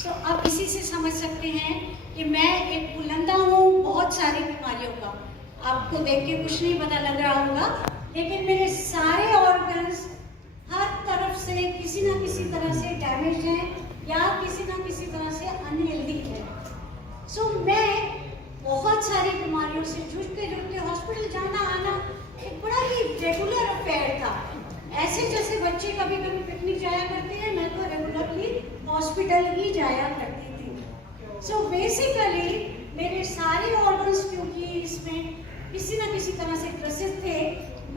सो आप इसी से समझ सकते हैं कि मैं एक बुलंदा हूँ बहुत सारी बीमारियों का। आपको देख के कुछ नहीं पता लग रहा होगा, लेकिन मेरे सारे ऑर्गन्स हर तरफ से किसी ना किसी तरह से डैमेज हैं या किसी ना किसी तरह से अनहेल्दी है। सो मैं बहुत सारी बीमारियों से जूझते हॉस्पिटल जाना आना एक बड़ा ही रेगुलर अफेयर था। ऐसे जैसे बच्चे कभी कभी पिकनिक जाया करते हैं, मैं तो रेगुलरली हॉस्पिटल ही जाया करती थी। सो बेसिकली मेरे सारे ऑर्गन्स क्योंकि इसमें किसी ना किसी तरह से ग्रसित थे,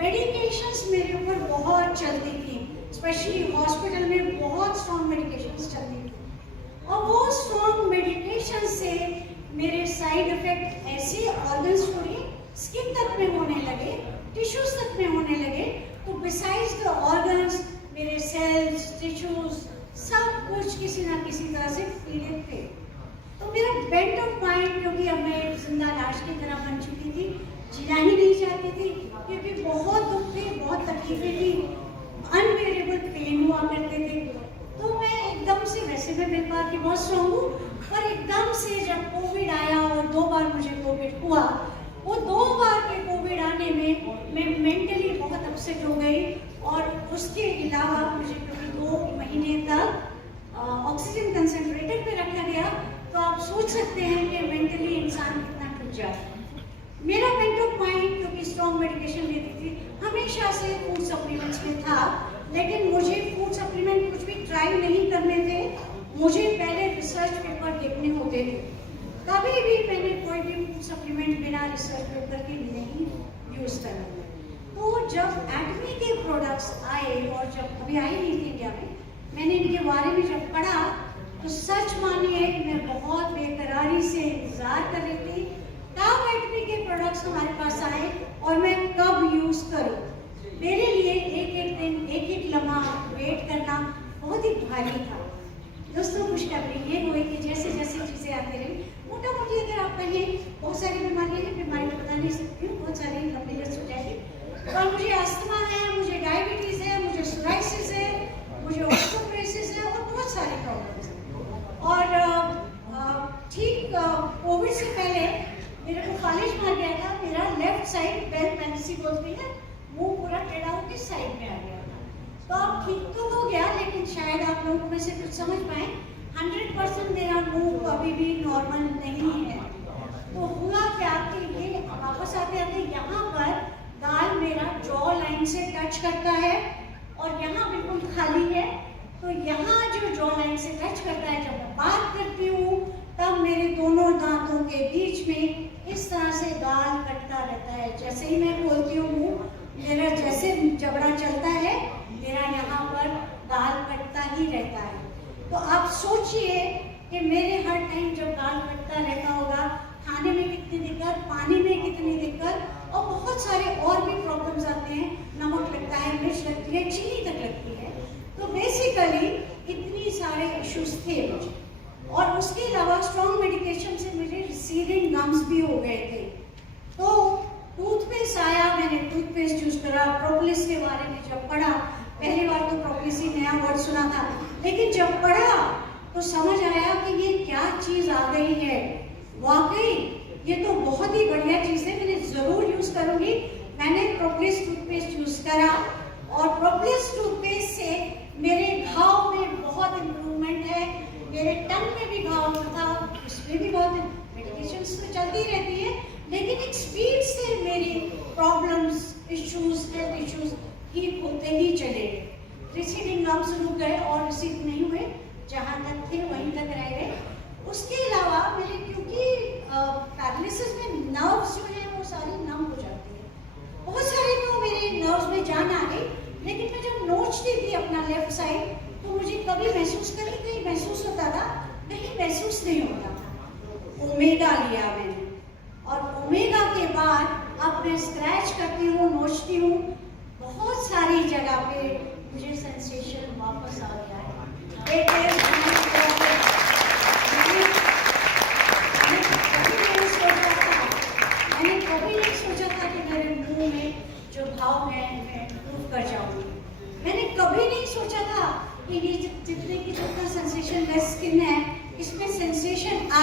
मेडिकेशंस मेरे ऊपर बहुत चलती थी, स्पेशली हॉस्पिटल में बहुत स्ट्रॉन्ग मेडिकेशंस चलती थी। और वो स्ट्रॉन्ग मेडिकेशन से मेरे साइड इफेक्ट ऐसे ऑर्गन्स हुए, स्किन तक में होने लगे, टिश्यूज तक में होने लगे। तो बिसाइड्स द ऑर्गन्स मेरे सेल्स, टिश्यूज सब कुछ किसी ना किसी तरह से पीड़ित थे। तो मेरा बेंट ऑफ माइंड, क्योंकि अब मैं जिंदा लाश की तरह बन चुकी थी, जीना ही नहीं चाहती थी, क्योंकि बहुत दुख थे, बहुत तकलीफें थी, अनबेरेबल पेन हुआ करते थे। तो मैं एकदम से, वैसे मैं व्यापार की बहुत स्ट्रॉन्ग हूँ, पर एकदम से जब कोविड आया और 2 बार मुझे कोविड हुआ, वो 2 बार के कोविड आने में मैं मेंटली बहुत अपसेट हो गई। और उसके अलावा मुझे कभी 2 महीने तक ऑक्सीजन कंसंट्रेटर पे रखा गया। तो आप सोच सकते हैं कि मेंटली इंसान कितना टूट जाता है। मेरा बेंट ऑफ माइंड, क्योंकि स्ट्रॉन्ग मेडिकेशन लेती थी, हमेशा से फूड सप्लीमेंट्स में था, लेकिन मुझे फूड सप्लीमेंट कुछ भी ट्राई नहीं करने थे। मुझे पहले रिसर्च पेपर देखने होते थे। कभी भी मैंने कोई भी फूड सप्लीमेंट बिना रिसर्च पेपर के नहीं यूज करा। तो जब एटमी के प्रोडक्ट्स आए, और जब अभी आई नहीं थी इंडिया में, मैंने इनके बारे में जब पढ़ा, तो सच मानिए मैं बहुत बेकरारी से इंतजार कर रही थी कब एटमी के प्रोडक्ट्स हमारे पास आए और मैं कब यूज करूं। मेरे लिए एक एक दिन, एक एक लम्हा वेट करना बहुत ही भारी था। दोस्तों, खुशखबरी ये हुई कि जैसे जैसे चीज़ें आती रही, मोटा मोटी अगर आप कहें, बहुत सारी बीमारियाँ हैं, बीमारी बता नहीं सकती हूँ, बहुत सारी लंबी लिस्ट हो जाएगी। और मुझे अस्थमा है, मुझे डायबिटीज़ है, मुझे सोराइसिस है, मुझे ऑस्टियोपोरोसिस है और बहुत सारे प्रॉब्लम्स हैं। और ठीक कोविड से पहले मेरे को कॉलेज मार गया था। मेरा लेफ्ट साइड, बेल पेनिसी बोलते हैं, मुंह पूरा टेढ़ा होकर साइड में आ गया था। तो अब ठीक तो हो गया, लेकिन शायद आप लोगों में से कुछ समझ पाए, 100% मेरा मुंह अभी भी नॉर्मल नहीं है। तो हुआ क्या कि ये वापस आते आते यहाँ पर गाल मेरा जॉ लाइन से टच करता है और यहाँ बिल्कुल खाली है। तो यहाँ जो जॉ लाइन से टच करता है, जब मैं बात करती हूँ तब मेरे दोनों दांतों के बीच में इस तरह से गाल कटता रहता है। जैसे ही मैं बोलती हूँ, मेरा जैसे जबड़ा चलता है, मेरा यहाँ पर गाल कटता ही रहता है। तो आप सोचिए कि मेरे हर टाइम जब गाल कटता रहता होगा, खाने में कितनी दिक्कत, पानी में कितनी दिक्कत, और बहुत सारे और भी प्रॉब्लम्स आते हैं। नमक लगता है, मिर्च लगती है, चीनी तक लगती है। तो बेसिकली इतनी सारे इश्यूज थे मुझे। और उसके अलावा स्ट्रॉन्ग मेडिकेशन से मुझे रिसीडिंग गम्स भी हो गए थे। तो टूथपेस्ट आया, मैंने टूथपेस्ट यूज करा। प्रोपोलिस के बारे में जब पढ़ा, पहली बार तो प्रोपोलिस ही नया वर्ड सुना था, लेकिन जब पढ़ा तो समझ आया कि ये क्या चीज़ आ गई है। वाकई ये तो बहुत ही बढ़िया चीज़ है, मैंने ज़रूर यूज़ करूँगी। मैंने प्रोपोलिस टूथपेस्ट यूज़ करा और प्रोपोलिस टूथपेस्ट से मेरे घाव में बहुत इम्प्रूवमेंट है। मेरे टंग में भी घाव था, उसमें भी बहुत, मेडिकेशंस तो चलती रहती है, लेकिन एक स्पीड से मेरी प्रॉब्लम्स, इश्यूज, हेल्थ इश्यूज ठीक होते ही चले गए। रिसीडिंग गम्स रुक गए और रिसीड नहीं हुए, जहाँ तक थे वहीं तक रह गए। उसके अलावा मेरे, क्योंकि पैरालिसिस में नर्व्स जो है वो सारी नम हो जाती है, बहुत सारे तो मेरे नर्व्स में जान आ गई। लेकिन मैं जब नोचती थी अपना लेफ्ट साइड, तो मुझे कभी महसूस, कहीं महसूस होता था, कहीं महसूस नहीं होता था। ओमेगा लिया मैंने, और ओमेगा के बाद अब मैं स्क्रैच करती हूँ, नोचती हूँ, बहुत सारी जगह पे मुझे सेंसेशन वापस आ गया है। मैंने कभी नहीं सोचा था कि मेरे मुंह में जो भाव है मैं इम्प्रूव कर जाऊंगी। मैंने कभी नहीं सोचा था कि ये जितने की जितना सेंसेशन लेस स्किन है,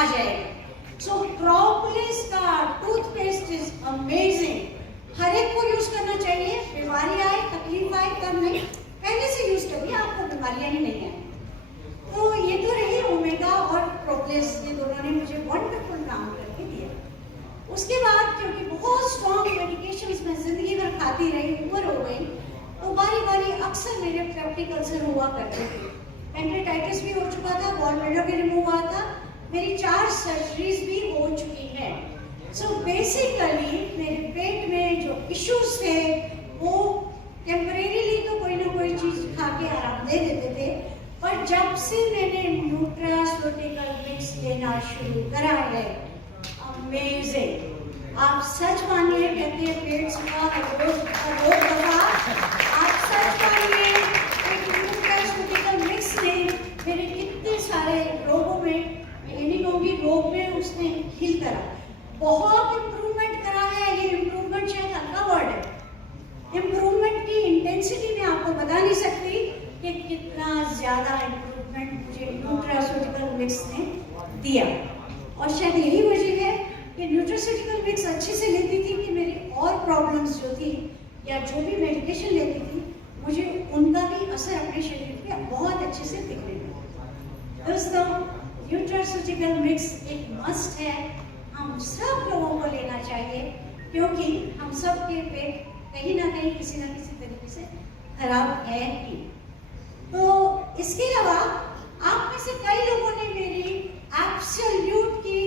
आ जाएगा। सो प्रोपोलिस का टूथपेस्ट इज अमेजिंग, हर एक को यूज करना चाहिए। बीमारी आए, तकलीफ आए तब नहीं, पहले से यूज करिए, आपको बीमारियां ही नहीं है। तो ये तो रही ओमेगा और प्रोपोलिस, ये दोनों ने मुझे वंडरफुल काम करके दिया। उसके बाद क्योंकि बहुत स्ट्रॉन्ग मेडिकेशंस मैं जिंदगी भर खाती रही, उम्र हो गई, तो बारी बारी अक्सर मेरे पेप्टिक अल्सर हुआ करते थे। पेंक्रेटाइटिस भी हो चुका था, गॉल ब्लैडर भी रिमूव हुआ था, मेरी 4 सर्जरीज भी हो चुकी है। सो बेसिकली मेरे पेट में जो इश्यूज थे वो टेम्परेरीली तो कोई ना कोई चीज खा के आराम दे देते थे, पर जब से मैंने न्यूट्रास्यूटिकल मिक्स लेना शुरू करा है, अमेजिंग, आप सच मानिए, कहते हैं पेट का रोग दफा, आप सच मानिए एक न्यूट्रास्यूटिकल मिक्स ने मेरे कितने सारे रोगों में, मैं ये नहीं कहूँगी रोग में, उसने हील करा, बहुत इम्प्रूवमेंट करा है। ये इम्प्रूवमेंट शायद हल्का वर्ड है, इम्प्रूवमेंट की इंटेंसिटी मैं आपको बता नहीं सकती कि कितना ज्यादा इम्प्रूवमेंट मुझे न्यूट्रास्यूटिकल मिक्स ने दिया। और शायद यही वजह है कि न्यूट्रास्यूटिकल मिक्स अच्छे से लेती थी कि मेरी और प्रॉब्लम्स जो थी या जो भी मेडिकेशन लेती थी, मुझे उनका भी असर अपने शरीर पे बहुत अच्छे से दिखने लगा। दोस्तों, न्यूट्रास्यूटिकल मिक्स एक मस्ट है, हम सब लोगों को लेना चाहिए, क्योंकि हम सब के पेट कहीं ना कहीं किसी ना किसी तरीके से खराब है ही। तो इसके अलावा आप में से कई लोगों ने मेरी एब्सोल्यूट की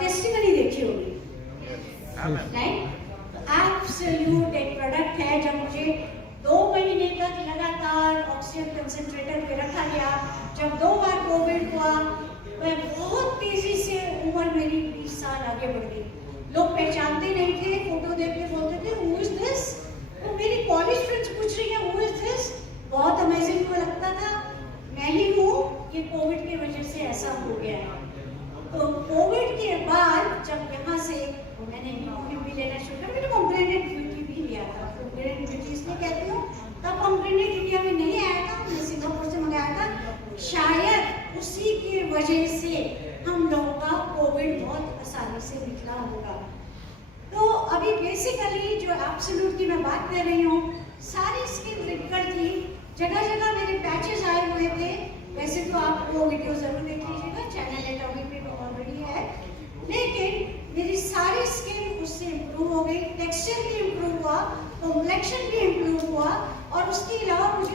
टेस्टिमनी देखी होगी, राइट? एब्सोल्यूट एक प्रोडक्ट है, जब मुझे 2 महीने तक लगातार ऑक्सीजन कंसंट्रेटर पे रखा गया, जब 2 बार कोविड हुआ, मैं बहुत तेजी से, उम्र मेरी 20 साल आगे बढ़ गई, लोग पहचानते नहीं थे, फोटो देख के बोलते थे हु इज दिस, तो मेरी कॉलेज फ्रेंड्स पूछ रही है हु इज दिस, बहुत अमेजिंग को लगता था, मैं ही हूँ, ये कोविड की वजह से ऐसा हो गया है। तो कोविड के बाद जब यहाँ से मैंने भी लेना शुरू किया, मैंने पॉम्ग्रेनेट ब्यूटी भी लिया था, पॉम्ग्रेनेट ब्यूटी इसलिए कहती हूँ, तब पॉम्ग्रेनेट इंडिया में नहीं आया था, मैं सिंगापुर से मंगाया था, शायद उसी की वजह से हम लोगों का कोविड बहुत आसानी से निकला होगा। तो अभी बेसिकली जो एब्सोल्यूट की मैं बात कर रही हूँ, सारी स्किन रिकवर थी, जगह जगह मेरे पैचेस आए हुए थे। वैसे तो आप वो वीडियो जरूर देख लीजिएगा, चैनल एटॉमिक पे ऑलरेडी है, लेकिन मेरी सारी स्किन उससे इम्प्रूव हो गई, टेक्सचर भी इम्प्रूव हुआ, कॉम्प्लेक्शन भी इम्प्रूव हुआ, और उसके अलावा मुझे